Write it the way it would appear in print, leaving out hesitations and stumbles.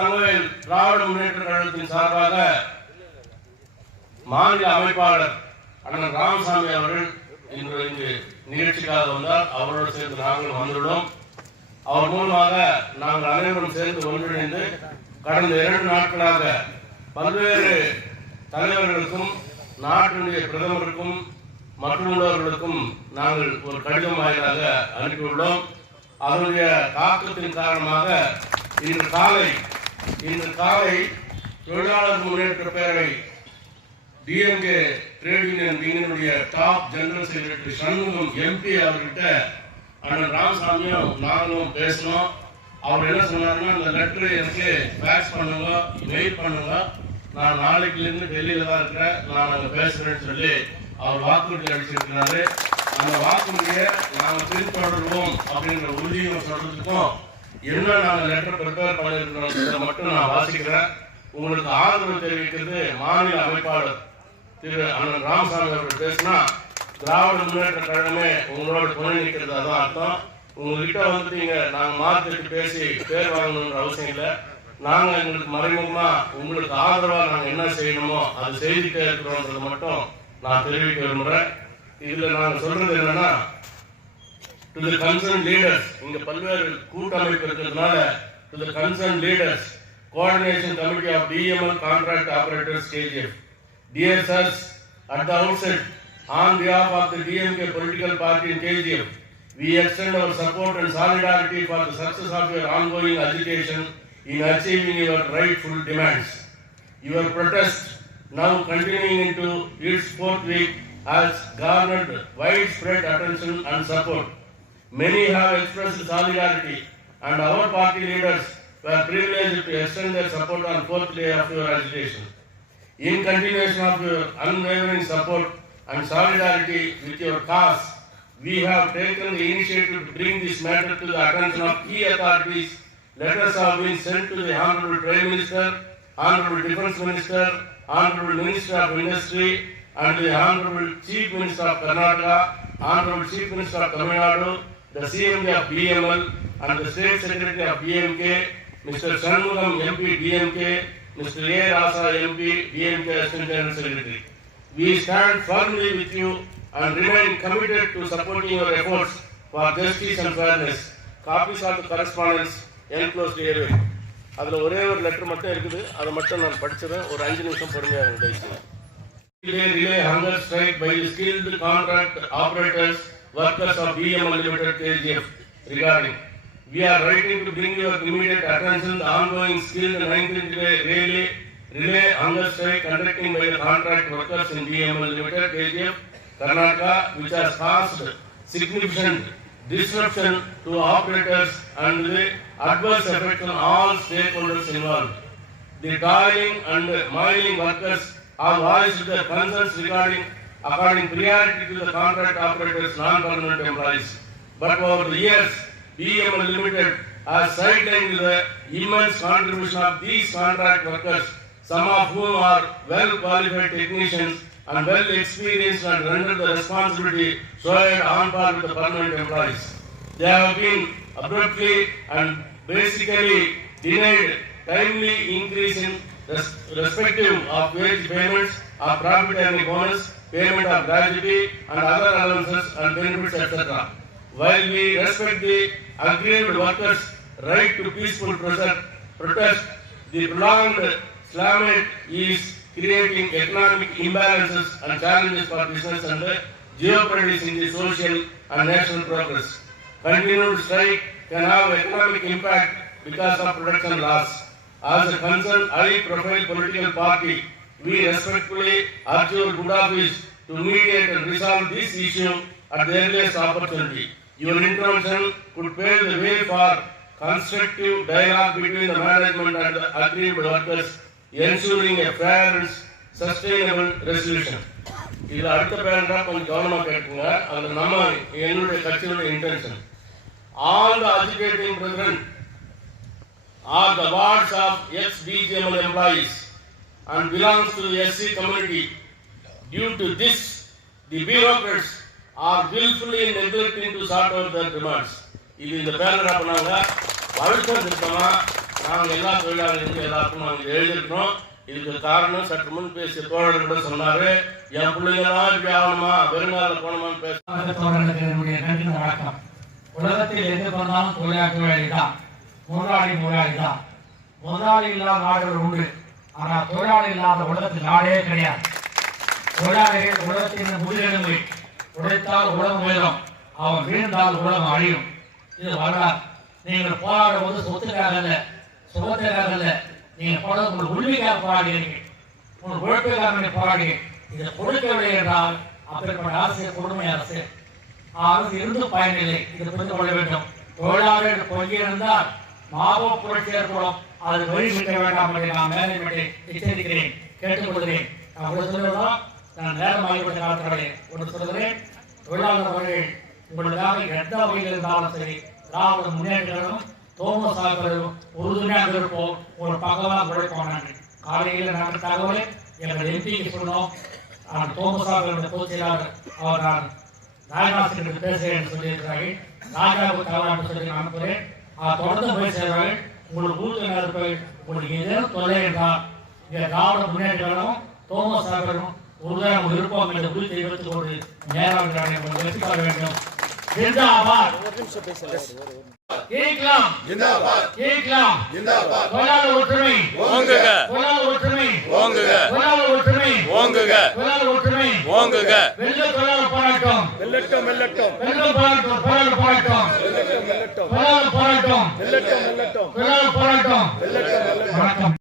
தங்கவேல் திராவிட முன்னேற்ற கழகத்தின் சார்பாக மாநில அமைப்பாளர் அண்ணன் ராமசாமி அவர்கள் இன்று இங்கு நிகழ்ச்சிக்காக வந்தார். அவரோடு சேர்ந்து நாங்கள் வந்துள்ளோம். அவர் மூலமாக நாங்கள் அனைவரும் சேர்ந்து ஒன்றிணைந்து கடந்த 2 நாட்களாக பல்வேறு தலைவர்களுக்கும் நாட்டினுடைய பிரதமருக்கும் மற்றுள்ளவர்களுக்கும் நாங்கள் ஒரு கடிதம் வாயிலாக அனுப்பியுள்ளோம். அதனுடைய தாக்கத்தின் காரணமாக இன்று காலை தொழிலாளர் முன்னேற்ற பேரவை டிஎம்கே ட்ரேட் யூனியன் விங்கினுடைய top general secretary Shanmugam MP அவர்கிட்ட அண்ணன் ராமசாமியும் நாங்களும் பேசணும். அவர் என்ன சொன்னாருன்னா, இந்த லெட்டரை எனக்கு ஃபேக்ஸ் பண்ணுங்க, மெயில் பண்ணுங்க, நான் நாளைக்குலேருந்து டெல்லியில தான் இருக்கிறேன், நான் அங்கே பேசுறேன்னு சொல்லி அவர் வாக்குறுதி அளிச்சிருக்கிறாரு. அந்த வாக்குறுதியை நாங்கள் பின்தொடர்வோம் அப்படின்ற உறுதியும் சொல்றதுக்கும் என்ன நாங்கள் லெட்டர் ப்ரிப்பேர் பண்ணியிருக்கிறோம் மட்டும் நான் வாசிக்கிறேன். உங்களுக்கு ஆதரவு தெரிவிக்கிறது மாநில அமைப்பாளர் திரு அண்ணன் ராமசாமி அவர்கள் பேசினா, திராவிட முன்னேற்ற கழகமே உங்களோட துணை நிற்கிறது, அதான் அர்த்தம். உங்ககிட்ட வந்துட்டீங்க, நாங்கள் மார்க்கெட்டு பேசி பேர் வாங்கணுன்ற அவசியம் இல்லை. நாங்கள் எங்களுக்கு மறைமுகமா உங்களுக்கு ஆதரவாக நாங்கள் என்ன செய்யணுமோ அது செய்துட்டே இருக்கிறோன்றது மட்டும் நான் தெரிவிக்க விரும்புகிறேன். இதில் நாங்கள் சொல்றது என்னன்னா, டு தி கன்சர்ன் லீடர்ஸ், இங்க பல்வேறு கூட்டமைப்பு இருக்கிறதுனால, to the concern leaders, coordination committee of DML contract operators KGF, dear sirs, at the outset, on behalf of the DMK political party in KGF, we extend our support and solidarity for the success of your ongoing agitation in achieving your rightful demands. Your protest, now continuing into its 4th week, has garnered widespread attention and support. Many have expressed solidarity, and our party leaders were privileged to extend their support on 4th day of your agitation. In continuation of your unwavering support and solidarity with your cause, we have taken the initiative to bring this matter to the attention of key authorities. Letters have been sent to the Honorable Prime Minister, Honorable Defence Minister, Honorable Minister of Industry, and the Honorable Chief Minister of Karnataka, Honorable Chief Minister of Tamil Nadu, the CMD of DML, and the State Secretary of DMK, Mr. Shanmugam MP DMK, Mr. A. Rasa MP DMK Assistant General Secretary. We stand firmly with you and remain committed to supporting your efforts for justice and fairness. Copies of the correspondence enclosed herewith. அதில் ஒரே ஒரு letter மட்டும் இருக்குது, அதை மட்டும் நான் படிச்சிடறேன். ஒரு 5 நிமிஷம் பொறுமையாக பேசுகிறேன். Relay hunger strike by the skilled contract operators, workers of DML Limited KGF regarding. We are writing to bring your immediate attention the ongoing skilled 19th relay hunger strike conducting by the contract workers in DML Limited KGF Karnataka, which has caused significant disruption to operators and the adverse effect on all stakeholders involved. The toiling and mining workers have voiced their concerns regarding according priority to the contract operators non-permanent employees. But over the years, DML Limited has sidelined the immense contribution of these contract workers, some of whom are well-qualified technicians and well-experienced and render the responsibility shared on par with the permanent employees. They have been abruptly and basically denied timely increase in respective of wage payments, of profit earning bonus, payment of gratuity and other allowances and benefits, etc. While we respect the aggrieved workers' right to peaceful protest, the prolonged stalemate is creating economic imbalances and challenges for business and jeopardizing the social and national progress. Continued strike can have economic impact because of production loss. As a concerned high-profile political party, we respectfully urge your good office to mediate and resolve this issue at the earliest opportunity. Your intervention could pave the way for constructive dialogue between the management and the aggrieved workers, ensuring a fair and sustainable resolution. இதில் அடுத்த பேரா கொஞ்சம் கவனமாக கேட்டுங்க. அதில் நம்ம என்னுடைய கட்சியுடைய intention, all the agitating brethren are the wards of ex-DGML employees and belongs to the SC community. Due to this, the bureaucrats are willfully neglecting to sort out their demands. இது இந்த பேரா பண்ணாங்க. வருஷம் திட்டமா நாங்கள் எல்லா தொழிலாளர்களுக்கும் எல்லாருக்கும் நாங்கள் எழுதிருக்கிறோம். இதுக்கு காரணம் சற்று முன் பேசிய தோழர்கள் சொன்னாரு, என் பிள்ளைங்களாம் இப்படி ஆகணுமா வெறுங்கால போகணுமான்னு பேச. வணக்கம். உலகத்தில் எங்கு பண்ணாலும் தொழிலாளி தான், முதலாளி தான். முதலாளி இல்லாத நாடுகள் உண்டு, ஆனால் தொழிலாளி இல்லாத உலகத்தில் நாடே கிடையாது. தொழிலாளிகள் உலகத்தின் முதுகெலும்பை, உழைத்தால் உலகம் உயரும், அவன் வீழ்ந்தால் உலகம் அழியும். இது வரலாறு. நீங்கள் போராடும் போது சொத்துக்காக அல்ல, சுகத்துக்காக அல்ல, நீங்கள் போராட உங்கள் உரிமைக்காக போராடுகிறீர்கள், உங்கள் உழைப்புக்காக போராடுகிறீர்கள். இதை கொடுக்கவில்லை என்றால் அப்படிப்பட்ட அரசியல் கொடுமை அரசு. அரசு இருந்தும் பயனில்லை. இதை புரிந்து கொள்ள வேண்டும். தொழிலாளர்கள் பொங்கியிருந்தால் மாபோ புரட்சி ஏற்படும். அது வழிவிட்ட வேண்டாம் என்று நான் மேனேஜ்மெண்ட்டை எச்சரிக்கிறேன், கேட்டுக்கொள்கிறேன். நான் சொல்லுவதா நான் நேரம் ஆகிவிட்ட காலத்திலே ஒன்று சொல்கிறேன். தொழிலாளர் அவர்கள் உங்களுக்காக எந்த வகையில் இருந்தாலும் சரி, திராவிட முன்னேற்றங்களும் தோமஸ் ஆகர்களும் உறுதுணையாக இருப்போம், ஒரு பக்கமாக உழைப்போம். நாங்கள் காலையில் நாங்கள் தகவலை எங்கள் எம்பிக்கு சொன்னோம். நான் தோமஸ் ஆகர்களுடைய பொதுச் செயலாளர் அவர் நான் ராஜ்நாத் பேசுகிறேன் சொல்லியிருக்கிறார்கள். ராஜாவுக்கு தகவல் சொல்லி நான் அனுப்புகிறேன். தொடர்ந்து போய் சேர்வார்கள். உங்களுக்கு உறுதுணையாக இருப்பவர்கள். உங்களுக்கு ஏதேனும் தொல்லை என்றால் இங்கே திராவிட முன்னேற்றங்களும் தோமஸ் ஆகர்களும் உறுதியாக இருப்போம் என்ற உறுதி தெரிவித்துக் கொண்டு நேரம் வெற்றி பெற வேண்டும். ஜிந்தாபாத். கேட்கலாம். ஜிந்தாபாத். கேட்கலாம். ஜிந்தாபாத். தொழிலாளர் ஒற்றுமை ஓங்குக. தொழிலாளர் ஒற்றுமை ஓங்குக. தொழிலாளர் ஒற்றுமை ஓங்குக. தொழிலாளர் ஒற்றுமை ஓங்குக. வெள்ள தொழிலாளர் போராட்டம் வெல்லட்டும் வெல்லட்டும். வெள்ளம் போராட்டம் தொழிலாளர் போராட்டம் வெல்லட்டும் வெல்லட்டும். தொழிலாளர் போராட்டம் வெல்லட்டும் வெல்லட்டும். தொழிலாளர் போராட்டம் வெல்லட்டும் வெல்லட்டும். வணக்கம்.